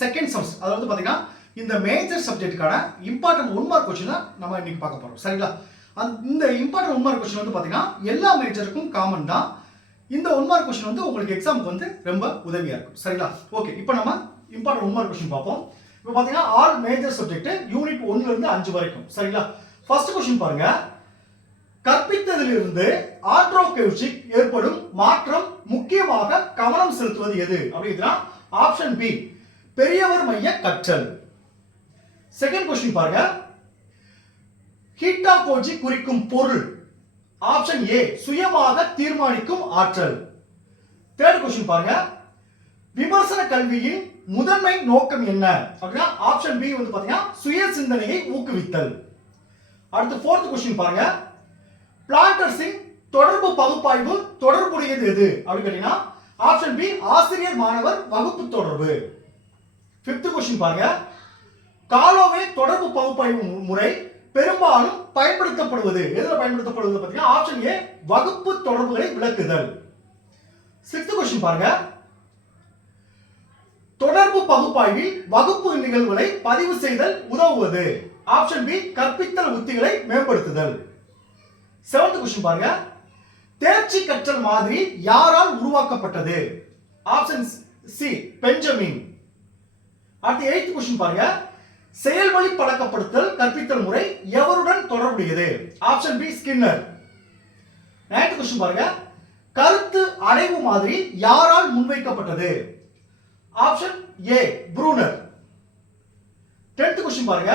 Second sums அதாவது பாத்தீங்கன்னா இந்த மேஜர் சப்ஜெக்ட்டுக்கான இம்பார்ட்டன்ட் 1 மார்க் क्वेश्चन நம்ம இன்னைக்கு பார்க்க போறோம் சரிங்களா. இந்த இம்பார்ட்டன்ட் 1 மார்க் क्वेश्चन வந்து பாத்தீங்கன்னா எல்லா மேஜருக்கும் காமன் தான். இந்த 1 மார்க் क्वेश्चन வந்து உங்களுக்கு எக்ஸாமுக்கு வந்து ரொம்ப உதவியா இருக்கும் சரிங்களா. ஓகே, இப்போ நம்ம இம்பார்ட்டன்ட் 1 மார்க் क्वेश्चन பார்ப்போம். இப்போ பாத்தீங்கன்னா ஆல் மேஜர் சப்ஜெக்ட் யூனிட் 1 ல இருந்து 5 வரைக்கும் சரிங்களா. ஃபர்ஸ்ட் क्वेश्चन பாருங்க. கற்பித்தலிலிருந்து ஆட்ரோகெவ்சிக் ஏற்படும் மாற்றம் முக்கியமாக கவனம் செலுத்துவது எது அப்படினா ஆப்ஷன் பி பெரியவர் மைய கற்றல். செகண்ட் क्वेश्चन பாருங்க. ஹீட்டாகோஜி குறிக்கும் பொருள் ஆப்ஷன் ஏ சுயமாக தீர்மானிக்கும் ஆற்றல். தேர்ட் क्वेश्चन பாருங்க. விமர்சன கல்வியின் முதன்மை நோக்கம் என்ன அப்படினா ஆப்ஷன் பி வந்து பாத்தீங்கன்னா சுய சிந்தனையை ஊக்குவித்தல். அடுத்து ஃபோர்த் क्वेश्चन பாருங்க. பிளான்டர்ஸின் தொடர்பு பகுப்பாய்வு தொடர்புடையது எது அப்படி கேட்டீங்கன்னா ஆப்ஷன் பி ஆசிரியர் மாணவர் வகுப்பு தொடர்பு. ஃபிஃப்த் क्वेश्चन பாருங்க. காலோவே தொடர்பு பகுப்பாய்வு முறை பெரும்பாலும் பயன்படுத்தப்படுவது எதுல பயன்படுத்தப்படுவது பாத்தீங்கன்னா ஆப்ஷன் ஏ வகுப்பு தொடர்புகளை விளக்குதல். சிக்ஸ்த் क्वेश्चन பாருங்க. தொடர்பு பகுப்பாய்வில் வகுப்பு நிகழ்வுகளை பதிவு செய்தல் உதவுவது ஆப்ஷன் பி கற்பித்தல் உத்திகளை மேம்படுத்துதல். செவன்த் क्वेश्चन பாருங்க. தேர்ச்சி கற்றல் மாதிரி யாரால் உருவாக்கப்பட்டது ஆப்ஷன் சி பெஞ்சமின். அடுத்து எய்த் क्वेश्चन பாருங்க. செயல்வழி பழக்கப்படுத்தல் கற்பித்தல் முறை எவருடன் தொடர்புடையது option B Skinner. Ninth question பாருங்க. கருத்து அடைவு மாதிரி யாரால் முன்வைக்கப்பட்டது option A Bruner. 10th question பாருங்க.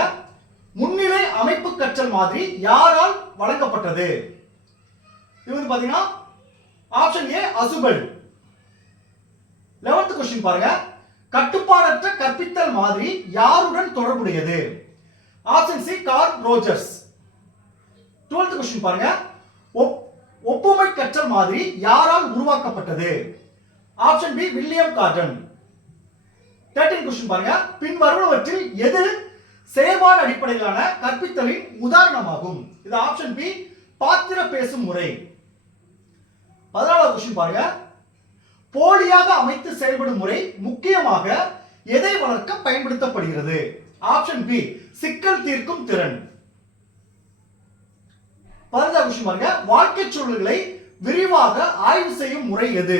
முன்னிலை அமைப்பு கற்றல் மாதிரி யாரால் வழங்கப்பட்டது இது வந்து பாத்தீங்கன்னா ஆப்ஷன் ஏ அசுபல். 11th क्वेश्चन பாருங்க. கட்டுப்பாடற்ற கற்பித்தல் மாதிரி யாருடன் தொடர்புடையது option C Carl Rogers. 12th question பாருங்க. ஒப்புமை கற்றல் மாதிரி யாரால் உருவாக்கப்பட்டது option B William Gordon. 13th question பாருங்க. பின்வருவனவற்றில் எது செயல்பாடு அடிப்படையிலான கற்பித்தலின் உதாரணமாகும் இது ஆப்ஷன் பி பாத்திர பேசும் முறை. 14வது क्वेश्चन பாருங்க. போலியாக அமைத்து செயல்படும் முறை முக்கியமாக எதை வளர்க்க பயன்படுத்தப்படுகிறது ஆப்ஷன் பி சிக்கல் தீர்க்கும் திறன். 15வது क्वेश्चन பாருங்க. வாழ்க்கை சூழல்களை விரிவாக ஆய்வு செய்யும் முறை எது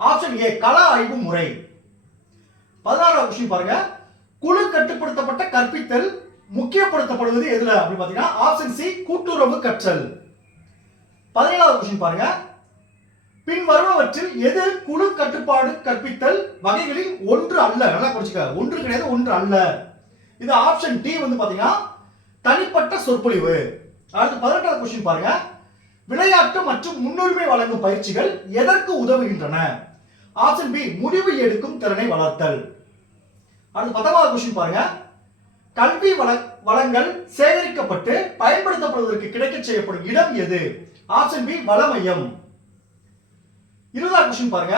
ஆப்ஷன் ஏ கள ஆய்வு முறை. 16வது क्वेश्चन பாருங்க. குழு கட்டுப்படுத்தப்பட்ட கற்பித்தல் முக்கியப்படுத்தப்படுவது எதுல அப்படி பாத்தீங்கன்னா ஆப்ஷன் சி கூட்டுறவு கற்றல். 17வது क्वेश्चन பாருங்க. பின்வருவனவற்றில் எது குழு கட்டுப்பாடு கற்பித்தல் வகைகளில் ஒன்று அல்ல நல்லா புரிஞ்சுக்க ஒன்று கிடையாது ஒன்று அல்ல இது ஆப்ஷன் டி வந்து பாத்தீங்கன்னா தனிப்பட்ட சொற்பொழிவு. அடுத்து 18வது क्वेश्चन பாருங்க. விளையாட்டு மற்றும் முன்னுரிமை வழங்கும் பயிற்சிகள் எதற்கு உதவுகின்றன ஆப்ஷன் பி முடிவு எடுக்கும் திறனை வளர்த்தல். அடுத்து 19வது क्वेश्चन பாருங்க. கல்வி வளங்கள் சேகரிக்கப்பட்டு பயன்படுத்தப்படுவதற்கு கிடைக்க செய்யப்படும் இடம் எது ஆப்ஷன் பி வளமையம். 20வது क्वेश्चन பாருங்க.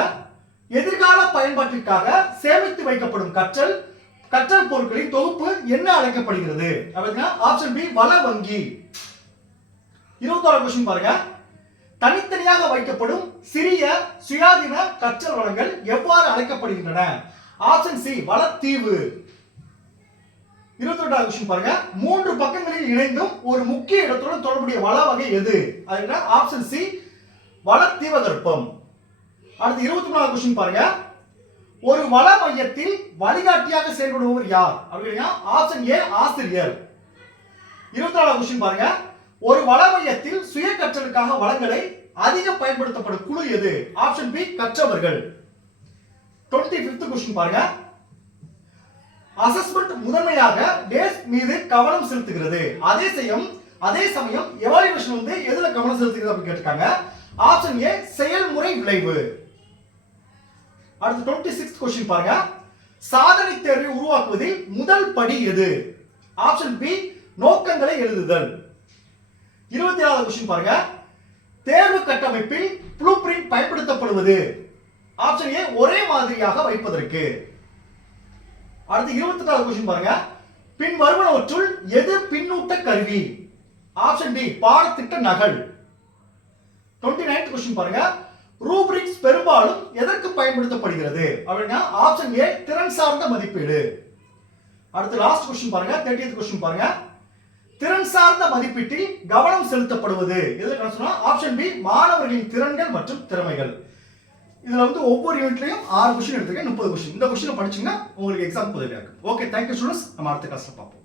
எதிர்கால பயன்பாட்டிற்காக சேமித்து வைக்கப்படும் கற்றல் பொருட்களின் தொகுப்பு என்ன அழைக்கப்படுகிறது அப்படினா ஆப்ஷன் பி வள வங்கி. 21வது क्वेश्चन பாருங்க. தனித்தனியாக வைக்கப்படும் சிறிய சுயாதீன கற்றல் வளங்கள் எவ்வாறு அழைக்கப்படுகின்றன ஆப்ஷன் சி வளத்தீவு. 22வது क्वेश्चन பாருங்க. 3 பக்கங்களில் இணைந்தும் ஒரு முக்கிய இடத்துடன் தொடர்புடைய வள வகை எது அப்படினா ஆப்ஷன் சி வளத்தீவகற்பம். அடுத்து 23வது क्वेश्चन பாருங்க. ஒரு வள மையத்தில் வழிகாட்டியாக செயல்படுபவர் யார் அப்படினா ஆப்ஷன் ஏ ஆசிரியர். 24வது क्वेश्चन பாருங்க. ஒரு வள மையத்தில் சுய கற்றலுக்காக வளங்களை அதிக பயன்படுத்தப்படும் குழு எது ஆப்ஷன் பி கற்றவர்கள். 25th क्वेश्चन பாருங்க. அசஸ்மென்ட் முதன்மையாக டேஸ் மீது கவனம் செலுத்துகிறது அதே சமயம் எவாலுவேஷன் வந்து எதுல கவனம் செலுத்துகிறது அப்படி கேட்டிருக்காங்க ஆப்ஷன் ஏ செயல்முறை விளைவு. அடுத்து 26th क्वेश्चन பாருங்க. சாதனை தேர்வை உருவாக்குவதில் முதல் படி எது ஆப்ஷன் பி நோக்கங்களை எழுதுதல். 27வது क्वेश्चन பாருங்க. தேர்வு கட்டமைப்பில் ப்ளூ பிரிண்ட் பயன்படுத்தப்படுவது ஆப்ஷன் ஏ ஒரே மாதிரியாக வைப்பதற்கு. அடுத்து 28வது क्वेश्चन பாருங்க. பின் வருவனவற்றுள் எது பின்னூட்ட கருவி ஆப்ஷன் டி பாடத்திட்ட நகல். 29th क्वेश्चन பாருங்க. ரூப்ரிக்ஸ் பெரும்பாலும் எதற்கு பயன்படுத்தப்படுகிறது அப்படின்னா ஆப்ஷன் ஏ திறன் சார்ந்த மதிப்பீடு. அடுத்து லாஸ்ட் கொஸ்டின் பாருங்க, 30th கொஸ்டின் பாருங்க. திறன் சார்ந்த மதிப்பீட்டில் கவனம் செலுத்தப்படுவது எதுக்கு சொன்னா ஆப்ஷன் பி மாணவர்களின் திறன்கள் மற்றும் திறமைகள். இதுல வந்து ஒவ்வொரு யூனிட்லயும் 6 கொஸ்டின் எடுத்துக்க 30 கொஸ்டின். இந்த கொஸ்டினை படிச்சீங்கன்னா உங்களுக்கு எக்ஸாம் உதவியா இருக்கு. Okay, thank you students. நம்ம அடுத்த கிளாஸ்ல பார்ப்போம்.